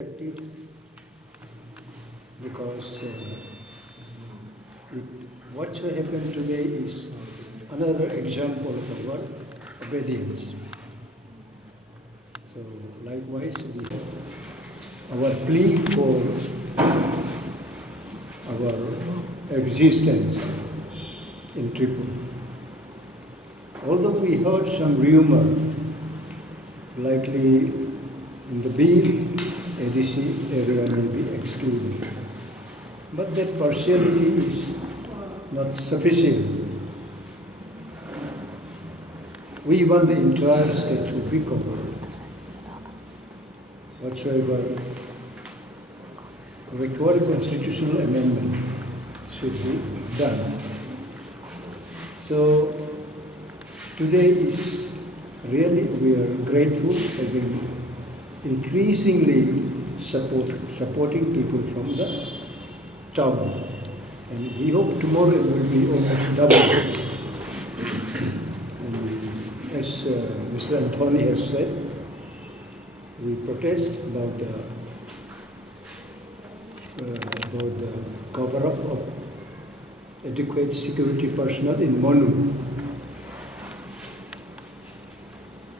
Effective because what happened today is another example of our obedience. So likewise, our plea for our existence in Tripoli. Although we heard some rumor, likely in the bill, ADC area may be excluded. But that partiality is not sufficient. We want the entire state to be covered. Whatsoever required constitutional amendment should be done. So today is really, we are grateful having increasingly supporting people from the town. And we hope tomorrow it will be almost double. And as Mr. Anthony has said, we protest about the cover-up of adequate security personnel in Monu.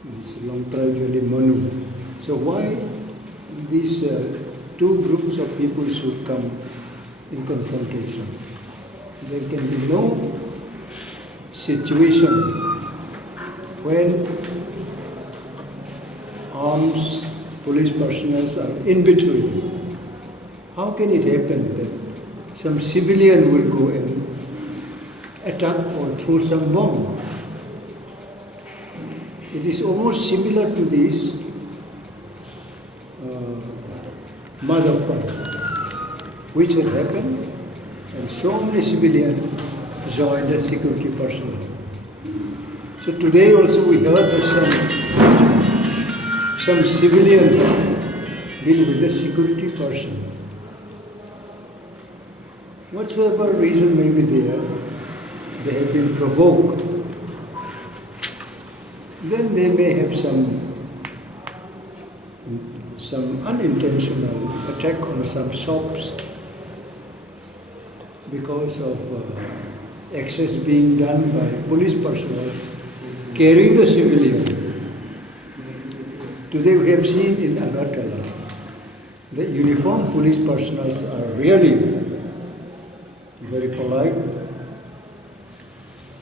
This Longtrai Valley Monu. So why these two groups of people should come in confrontation? There can be no situation when arms, police personnel are in between. How can it happen that some civilian will go and attack or throw some bomb? It is almost similar to this Madhapad, which had happened, and so many civilians joined the security personnel. So today also we heard that some civilian been with the security person. Whatsoever reason may be there, they have been provoked. Then they may have some unintentional attack on some shops because of excess being done by police personnel carrying the civilian. Today we have seen in Agartala, the uniformed police personnel are really very polite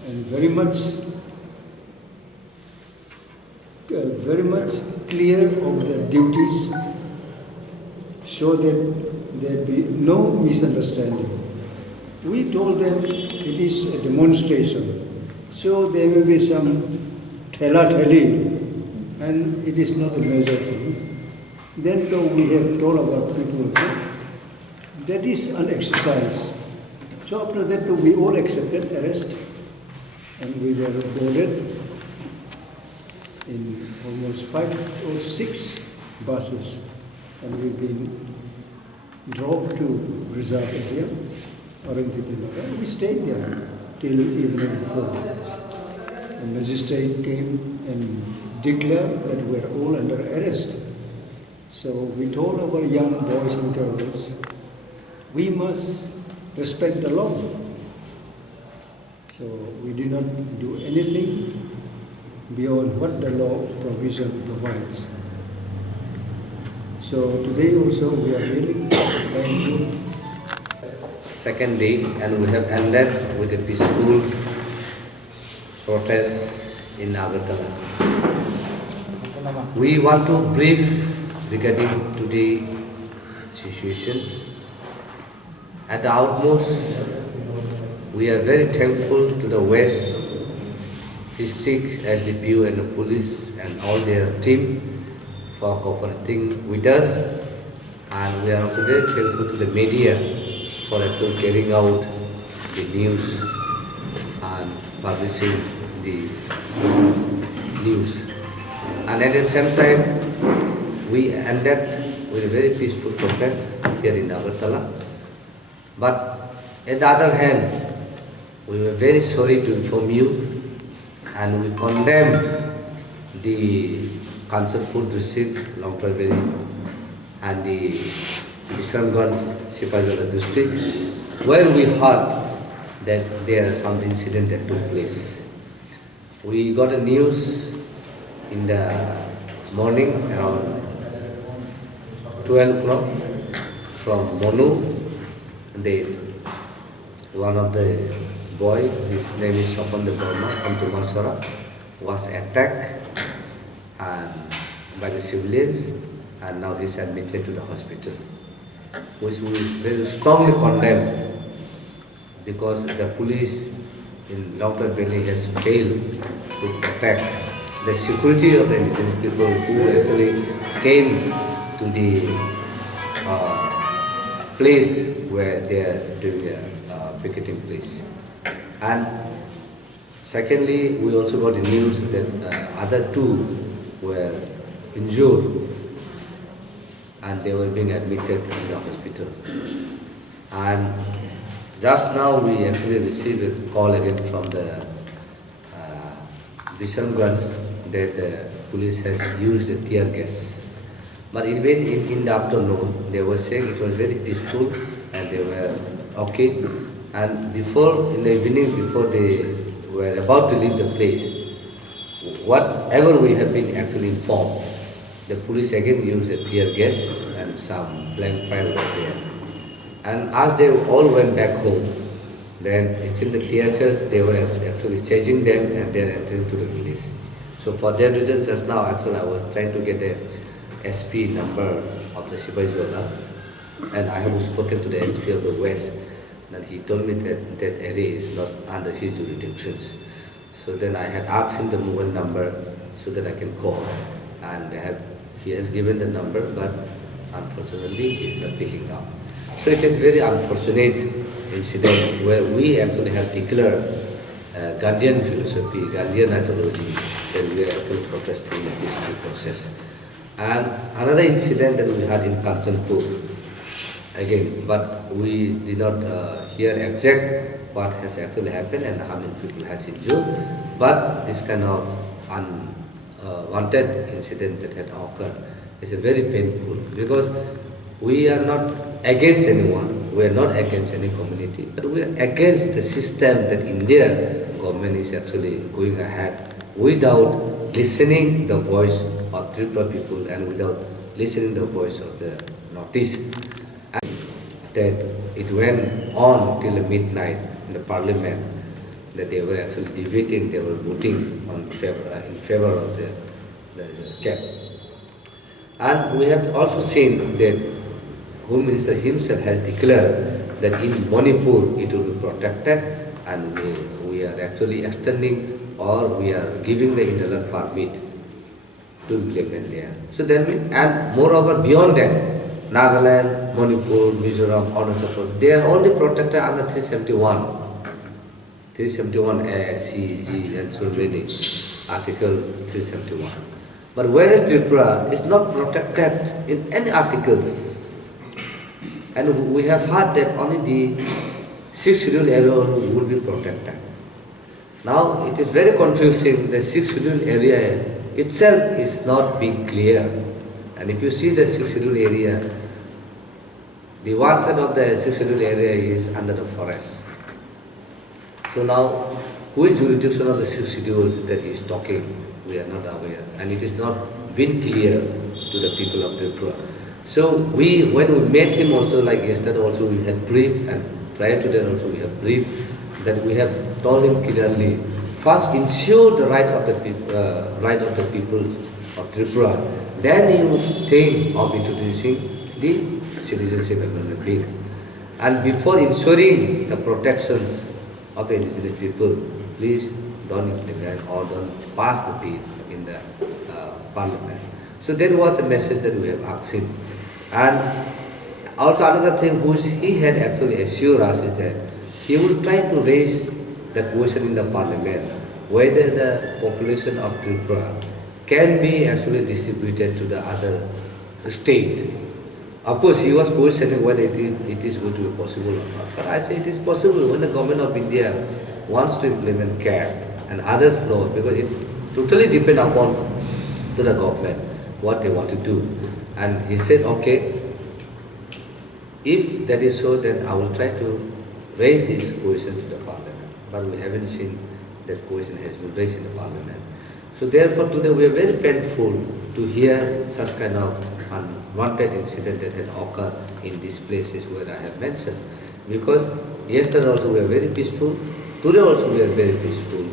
and very much clear of their duties, so that there be no misunderstanding. We told them it is a demonstration, so there may be some thela-theli, and it is not a major thing. Then though we have told our people that is an exercise. So after that we all accepted arrest, and we were boarded in almost 5 or 6 buses, and we've been drove to reserve area, Parantitinagar. We stayed there till evening 4. The magistrate came and declared that we are all under arrest. So we told our young boys and girls, we must respect the law. So we did not do anything beyond what the law provision provides. So today also we are really thankful. Second day, and we have ended with a peaceful protest in Agartala. We want to brief regarding today's situations. At the outmost, we are very thankful to the West District SDPU and the police and all their team for cooperating with us, and we are also very thankful to the media for actually carrying out the news and publishing the news. And at the same time, we ended with a very peaceful protest here in Agartala. But at the other hand, we were very sorry to inform you, and we condemn the Kanchanpur district, Longtrai Valley and the Bishamganj Sipajala district, where we heard that there is some incident that took place. We got a news in the morning around 12 o'clock from Monu. One of the boy, his name is Shapanda Burma from Tumaswara, was attacked and by the civilians, and now he is admitted to the hospital, which we very strongly condemn, because the police in Lockdown Valley has failed to protect the security of the indigenous people who actually came to the place where they are doing a picketing place. And secondly, we also got the news that other two were injured and they were being admitted in the hospital. And just now we actually received a call again from the Bishamganj that the police has used the tear gas. But even in the afternoon, they were saying it was very peaceful and they were okay. And before, in the evening, before they were about to leave the place, whatever we have been actually informed, the police again used the tear gas and some blank fire was there. And as they all went back home, then it's in the theatres, they were actually chasing them and they are entering to the village. So for that reason, just now actually I was trying to get a SP number of the Sipajala, and I have spoken to the SP of the West, and he told me that that area is not under his jurisdictions. So then I had asked him the mobile number so that I can call, and he has given the number, but unfortunately he is not picking up. So it is very unfortunate incident where we actually have declared Gandhian philosophy, Gandhian ideology, that we are actually protesting the peaceful process. And another incident that we had in Kanchanpur, again, but we did not hear exact what has actually happened and how many people has injured, but this kind of unwanted incident that had occurred is very painful, because we are not against anyone, we are not against any community, but we are against the system that India government is actually going ahead without listening the voice of Tripura people and without listening the voice of the Northeast. And that it went on till midnight in the parliament, that they were actually debating, they were voting in favor of the cap. And we have also seen that Home Minister himself has declared that in Manipur it will be protected, and we are actually extending or we are giving the interland permit to implement there. So that means, and moreover beyond that, Nagaland, Manipur, Mizoram, Arunachal Pradesh, they are only protected under 371A, C, G, and so many, Article 371. But whereas Tripura is not protected in any articles, and we have heard that only the 6th schedule area will be protected. Now it is very confusing. The 6th schedule area itself is not being clear. And if you see the 6th schedule area, the 1/3 of the 6th schedule area is under the forest. So now, who is jurisdiction of the 6th schedules that he is talking? We are not aware, and it is not been clear to the people of Tripura. So when we met him also, like yesterday also we had briefed, and prior to that also we have briefed, that we have told him clearly, first ensure the right of the peoples of Tripura, then you think of introducing the Citizenship Amendment Bill. And before ensuring the protections of the indigenous people, please don't implement or don't pass the bill in the parliament. So that was the message that we have asked him. And also another thing which he had actually assured us is that he will try to raise the question in the parliament whether the population of Tripura can be actually distributed to the other state. Of course, he was questioning whether it is going to be possible or not. But I say it is possible when the government of India wants to implement CAP and others know, because it totally depends upon to the government what they want to do. And he said, okay, if that is so, then I will try to raise this question to the parliament. But we haven't seen that question has been raised in the parliament. So therefore today we are very painful to hear such kind of unwanted incident that had occurred in these places where I have mentioned. Because yesterday also we are very peaceful, today also we are very peaceful,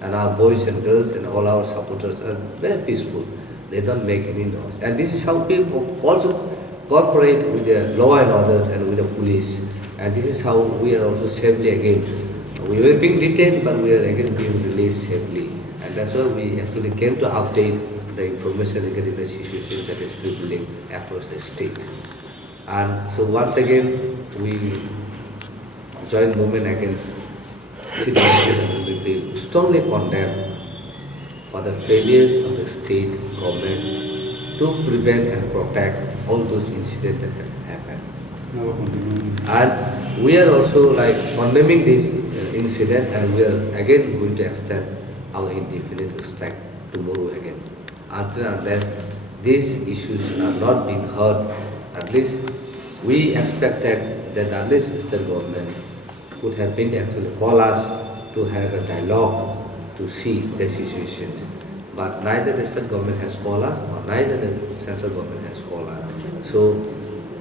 and our boys and girls and all our supporters are very peaceful. They don't make any noise. And this is how we also cooperate with the law and orders and with the police. And this is how we are also safely again. We were being detained, but we are again being released safely. And that's why we actually came to update the information regarding the situation that is prevailing across the state. And so once again, we join movement against situation and we will strongly condemn for the failures of the state government to prevent and protect all those incidents that have happened. And we are also like condemning this incident, and we are again going to extend our indefinite strike tomorrow again. Until and unless these issues are not being heard, at least we expected that at least state government could have been actually call us to have a dialogue to see the situations. But neither the state government has called us or neither the central government has called us. So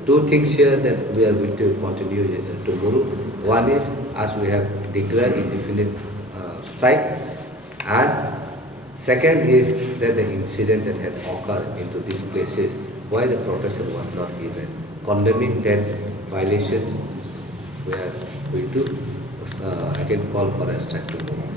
two things here that we are going to continue tomorrow. One is, as we have declared indefinite strike, and second is that the incident that had occurred into these places, why the protection was not given. Condemning that violations, we are going to again call for a strike tomorrow.